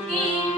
Thank mm -hmm. you.